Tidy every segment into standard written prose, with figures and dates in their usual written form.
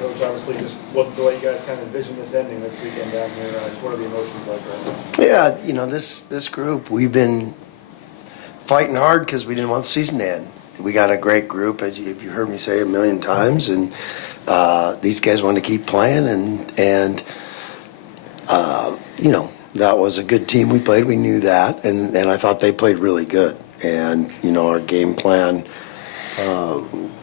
Coach, obviously just wasn't the way you guys kind of envisioned this ending this weekend down here. Just what are the emotions like right now? Yeah, this group, we've been fighting hard because we didn't want the season to end. We got a great group, as you've heard me say a million times, and these guys want to keep playing, and that was a good team we played. We knew that, and I thought they played really good. And, our game plan,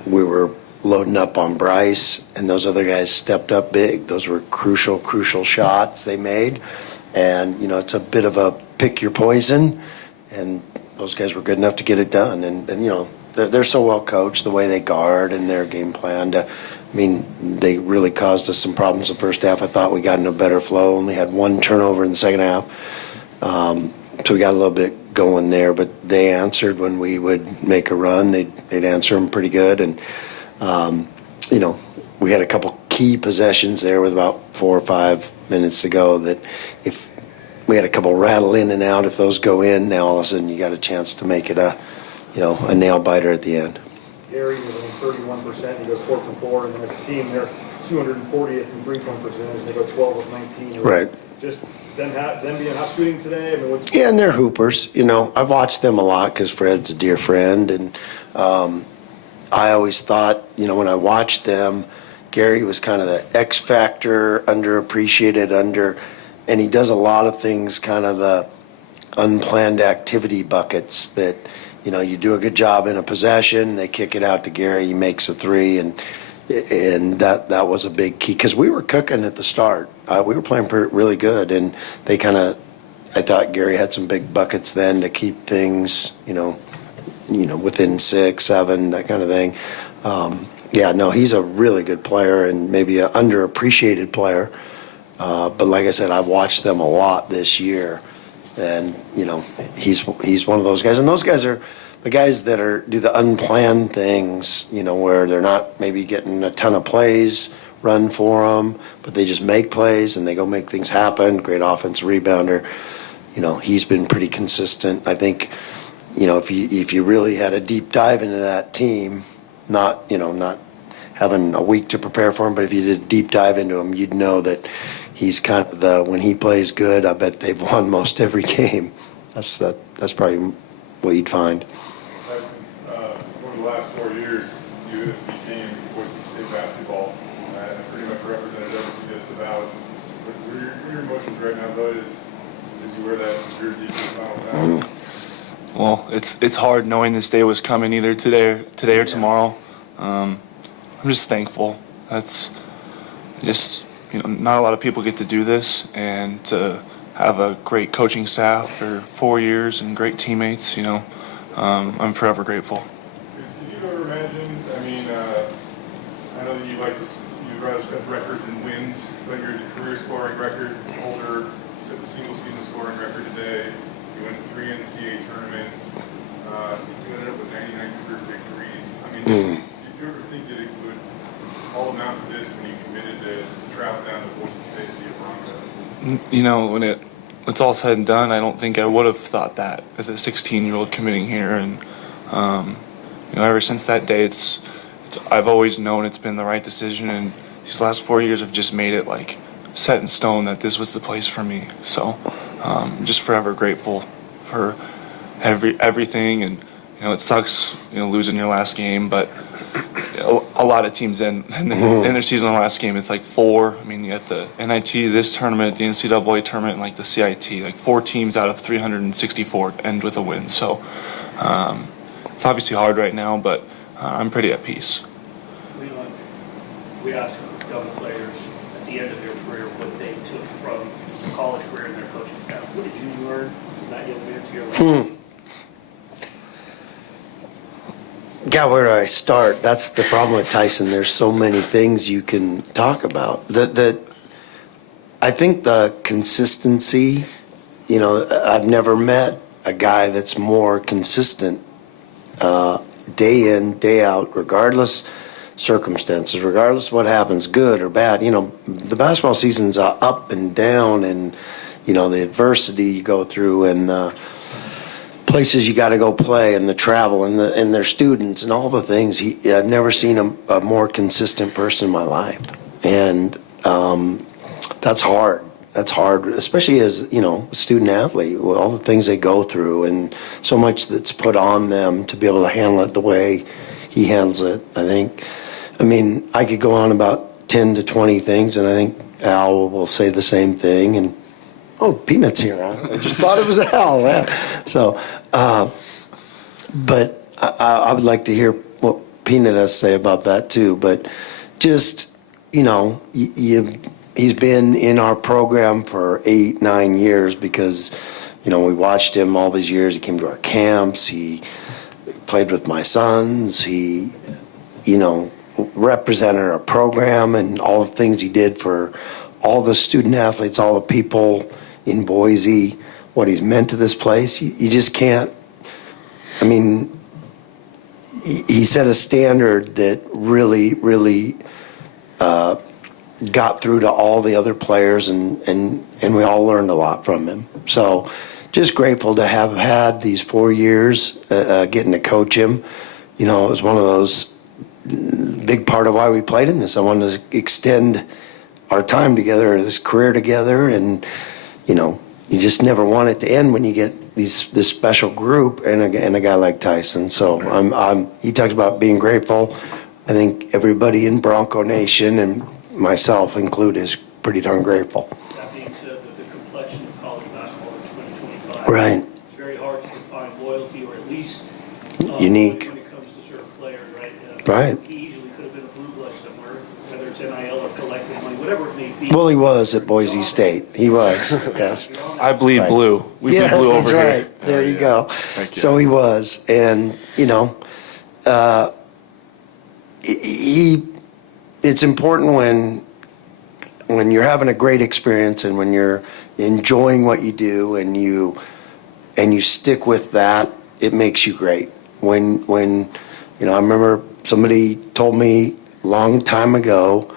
we were loading up on Bryce, and those other guys stepped up big. Those were crucial shots they made. And, it's a bit of a pick your poison, and those guys were good enough to get it done. And they're so well coached, the way they guard and their game plan. They really caused us some problems the first half. I thought we got into a better flow. Only had one turnover in the second half. So we got a little bit going there, but they answered when we would make a run. They'd answer them pretty good. And, we had a couple key possessions there with about 4 or 5 minutes to go that if we had a couple rattle in and out, if those go in, now all of a sudden you got a chance to make it a nail biter at the end. Gary was only 31%. He goes 4 from 4, and then as a team, they're 240th in three-point percentage. They go 12 of 19. Right. Just them being hot shooting today. Yeah, and they're hoopers. I've watched them a lot because Fred's a dear friend, and I always thought, when I watched them, Gary was kind of the X factor, underappreciated, and he does a lot of things, kind of the unplanned activity buckets that. You do a good job in a possession, they kick it out to Gary, he makes a three, and that was a big key because we were cooking at the start. We were playing really good, and they I thought Gary had some big buckets then to keep things, within 6, 7, that kind of thing. He's a really good player and maybe an underappreciated player. But like I said, I've watched them a lot this year. And, he's one of those guys. And those guys are the guys that do the unplanned things, where they're not maybe getting a ton of plays run for them, but they just make plays and they go make things happen. Great offensive rebounder. He's been pretty consistent. I think, if you really had a deep dive into that team, not having a week to prepare for him, but if you did a deep dive into him, you'd know that he's kind of when he plays good, I bet they've won most every game. That's probably what you'd find. Tyson, over the last 4 years, you have became boise-state-basketball and pretty much represented everything it's about. What are your emotions right now, bud, as you wear that jersey for the final time? Well, it's hard knowing this day was coming either today or tomorrow. I'm just thankful. That's just... not a lot of people get to do this, and to have a great coaching staff for 4 years and great teammates, I'm forever grateful. Did you ever imagine, I know that you'd rather set records than wins, but your career scoring record holder, you set the single season scoring record today, you went 3 NCAA tournaments, you ended up with 99 career victories. Did you ever think that it would all amount to this when you committed to travel down to Boise State to be a Bronco? When it's all said and done, I don't think I would have thought that as a 16-year-old committing here. And ever since that day, I've always known it's been the right decision. And these last 4 years have just made it like set in stone that this was the place for me. So I'm just forever grateful for everything. And it sucks losing your last game, but a lot of teams in their season, the last game, it's like 4. You got the NIT, this tournament, the NCAA tournament, and like the CIT. Like 4 teams out of 364 end with a win. So it's obviously hard right now, but I'm pretty at peace. We ask young players at the end of their career what they took from the college career and their coaching staff. What did you learn from that young man to your life? God, where do I start? That's the problem with Tyson. There's so many things you can talk about. I think the consistency, I've never met a guy that's more consistent day in, day out, regardless circumstances, regardless of what happens, good or bad. The basketball season's up and down, and, the adversity you go through, and places you got to go play, and the travel, and their students, and all the things. I've never seen a more consistent person in my life. And that's hard. That's hard, especially as, you know, a student athlete, with all the things they go through and so much that's put on them to be able to handle it the way he handles it. I mean, I could go on about 10 to 20 things, and I think Al will say the same thing. And, oh, Peanut's here. I just thought it was Al. Yeah. So, but I would like to hear what Peanut has to say about that too. But just, you know, he's been in our program for 8-9 years because, you know, we watched him all these years. He came to our camps. He played with my sons. He, you know, represented our program and all the things he did for all the student athletes, all the people in Boise, what he's meant to this place. You just can't, I mean, he set a standard that really, really got through to all the other players, and we all learned a lot from him. So just grateful to have had these 4 years getting to coach him. You know, it was one of those big part of why we played in this. I wanted to extend our time together, this career together, and, you know, you just never want it to end when you get this special group and a guy like Tyson. So he talks about being grateful. I think everybody in Bronco Nation and myself included is pretty darn grateful. That being said, the complexion of college basketball in 2025. Right. It's very hard to define loyalty, or at least Unique. when it comes to certain players, right? Right. He easily could have been a blue blood somewhere, whether it's NIL or collective money, whatever it may be. Well, he was at Boise State. He was, yes. I bleed Right. blue. We bleed blue that's over right. here. There you go. Thank you. So he was, and you know, it's important when you're having a great experience and when you're enjoying what you do and you stick with that, it makes you great. When you know, I remember somebody told me a long time ago,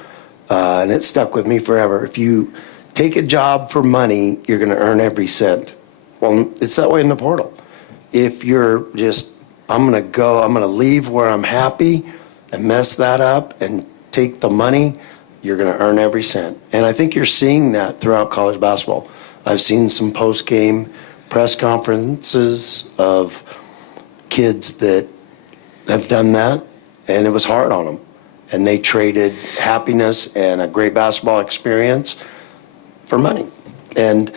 and it stuck with me forever. If you take a job for money, you're going to earn every cent. Well, it's that way in the portal. If you're just, I'm going to leave where I'm happy and mess that up and take the money, you're going to earn every cent. And I think you're seeing that throughout college basketball. I've seen some post-game press conferences of kids that have done that, and it was hard on them. And they traded happiness and a great basketball experience for money. And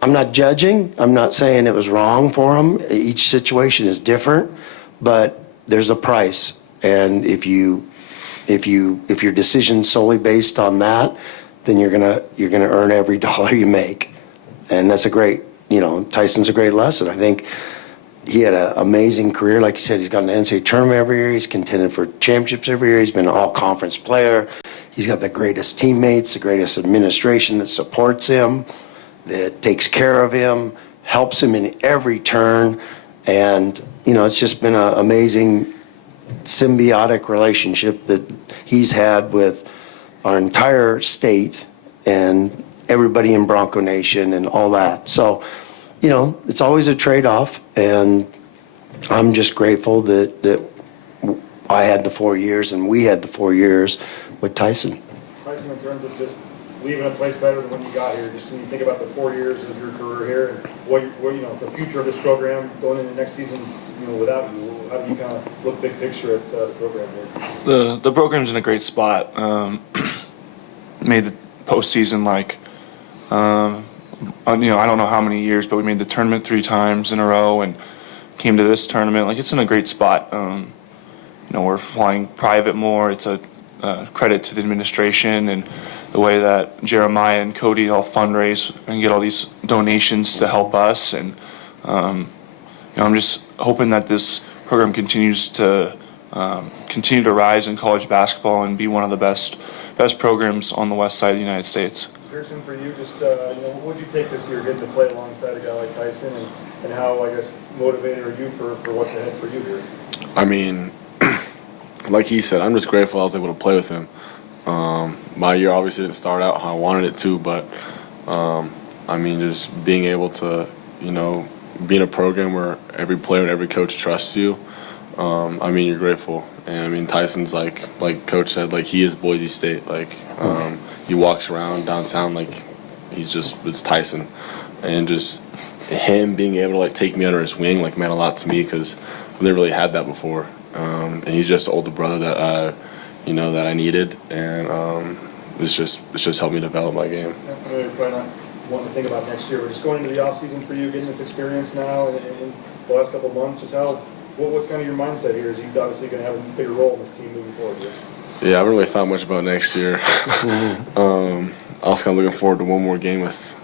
I'm not judging. I'm not saying it was wrong for them. Each situation is different, but there's a price. And if your decision's solely based on that, then you're gonna earn every dollar you make. And that's a great, you know, Tyson's a great lesson. I think he had an amazing career. Like you said, he's got an NCAA tournament every year. He's contended for championships every year. He's been an all-conference player. He's got the greatest teammates, the greatest administration that supports him, that takes care of him, helps him in every turn. And, you know, it's just been an amazing symbiotic relationship that he's had with our entire state and everybody in Bronco Nation and all that. So, you know, it's always a trade-off, and I'm just grateful that I had the 4 years and we had the 4 years with Tyson. Tyson, in terms of just leaving a place better than when you got here, just when you think about the 4 years of your career here and what you know, the future of this program going into next season, you know, without you, how do you kind of look big picture at the program here? The program's in a great spot. Made the postseason you know, I don't know how many years, but we made the tournament 3 times in a row and came to this tournament. Like, it's in a great spot. You know, we're flying private more. It's a credit to the administration and the way that Jeremiah and Cody help fundraise and get all these donations to help us. And you know, I'm just hoping that this program continues to rise in college basketball and be one of the best programs on the west side of the United States. Pearson, for you, just, you know, what would you take this year getting to play alongside a guy like Tyson, and how, I guess, motivated are you for what's ahead for you here? I mean, like he said, I'm just grateful I was able to play with him. My year obviously didn't start out how I wanted it to, but I mean, just being able to, you know, be in a program where every player and every coach trusts you, I mean, you're grateful. And I mean, Tyson's like Coach said, like he is Boise State. Like he walks around downtown like it's Tyson, and just him being able to like take me under his wing like meant a lot to me because I've never really had that before. And he's just the older brother that that I needed, and it's just helped me develop my game. I know you're probably not wanting to think about next year, but just going into the off season for you, getting this experience now in the last couple of months, just what's kind of your mindset here? Is you obviously going to have a bigger role in this team moving forward? Yeah, I haven't really thought much about next year. I was kind of looking forward to one more game with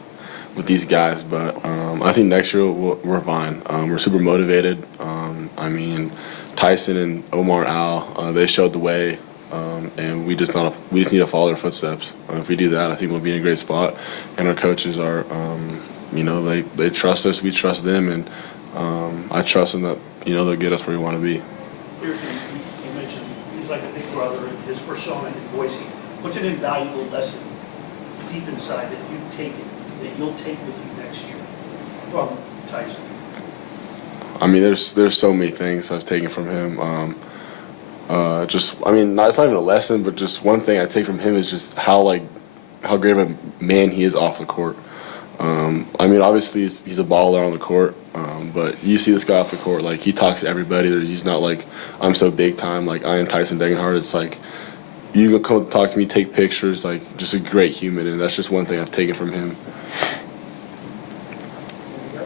these guys, but I think next year we're fine. We're super motivated. I mean, Tyson and Omar Al, they showed the way, and we just need to follow their footsteps. If we do that, I think we'll be in a great spot. And our coaches are, they trust us, we trust them, and I trust them that they'll get us where we want to be. Pearson, you mentioned he's like a big brother in his persona in Boise. What's an invaluable lesson deep inside that you'll take with you next year from Tyson? I mean, there's so many things I've taken from him. It's not even a lesson, but just one thing I take from him is just how great of a man he is off the court. I mean, obviously he's a baller on the court, but you see this guy off the court, like he talks to everybody. He's not like I'm so big time, like I am Tyson Degenhart. It's like you can come talk to me, take pictures, like just a great human, and that's just one thing I've taken from him.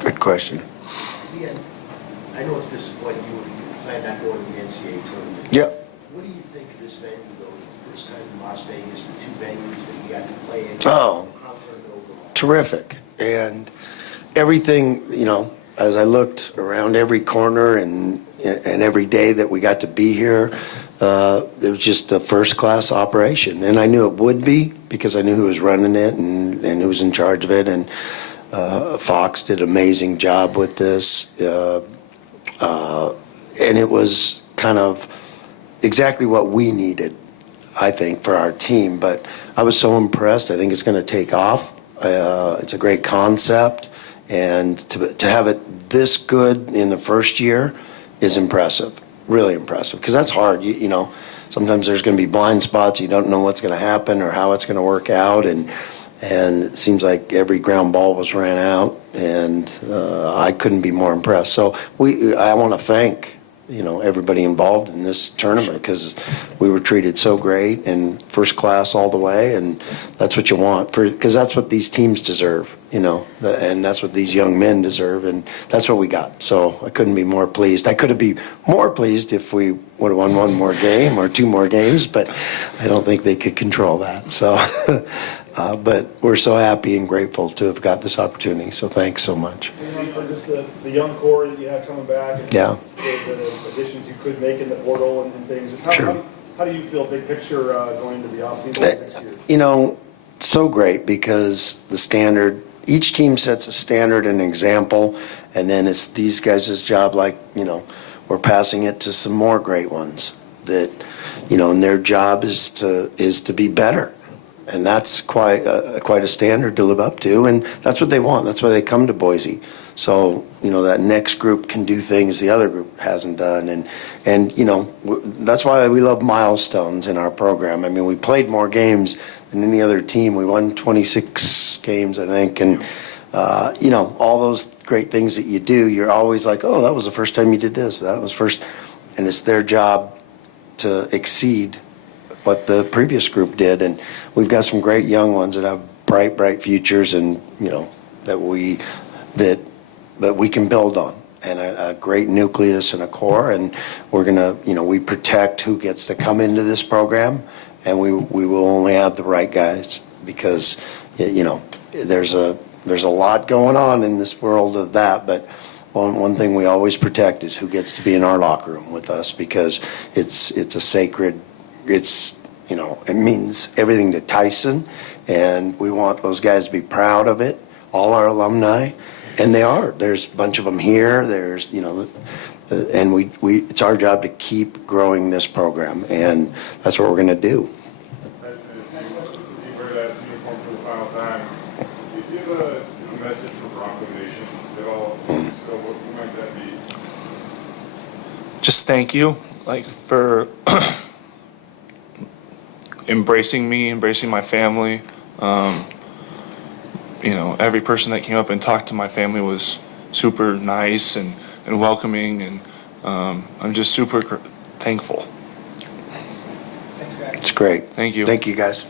Good question. Ian, I know it's disappointing you planned on going to the NCAA tournament. Yep. What do you think of this venue, though? It's the first time in Las Vegas, the two venues that you got to play in. Oh. How turned it overall? Terrific. And everything, as I looked around every corner and every day that we got to be here, it was just a first-class operation. And I knew it would be because I knew who was running it and who was in charge of it. And Fox did an amazing job with this. And it was kind of exactly what we needed, I think, for our team. But I was so impressed. I think it's going to take off. It's a great concept, and to have it this good in the first year is impressive, really impressive, because that's hard. Sometimes there's going to be blind spots. You don't know what's going to happen or how it's going to work out, and it seems like every ground ball was ran out, and I couldn't be more impressed. So I want to thank everybody involved in this tournament because we were treated so great and first class all the way, and that's what you want because that's what these teams deserve, and that's what these young men deserve, and that's what we got. So I couldn't be more pleased. I could have been more pleased if we would have won one more game or two more games, but I don't think they could control that. So, but we're so happy and grateful to have got this opportunity. So thanks so much. For just the young core that you have coming back, and Yeah. the additions you could make in the portal and things. Just how do you feel big picture going into the offseason next year? So great because the standard, each team sets a standard and example, and then it's these guys' job, we're passing it to some more great ones that, and their job is to be better. And that's quite a standard to live up to, and that's what they want. That's why they come to Boise. So that next group can do things the other group hasn't done, and that's why we love milestones in our program. I mean, we played more games than any other team. We won 26 games, I think, and all those great things that you do. You're always like, oh, that was the first time you did this. That was first, and it's their job to exceed what the previous group did, and we've got some great young ones that have bright futures, and that we can build on, and a great nucleus and a core, and we're gonna we protect who gets to come into this program, and we will only have the right guys because there's a lot going on in this world of that, but one thing we always protect is who gets to be in our locker room with us because it's a sacred. It means everything to Tyson, and we want those guys to be proud of it, all our alumni, and they are. There's a bunch of them here. There's, and we it's our job to keep growing this program, and that's what we're going to do. Tyson, as you wear that uniform for the final time, do you have a message for Bronco Nation at all? So what might that be? just thank you, like, for embracing me, embracing my family. You know, every person that came up and talked to my family was super nice and welcoming, and I'm just super thankful. It's great. Thank you. Thank you, guys.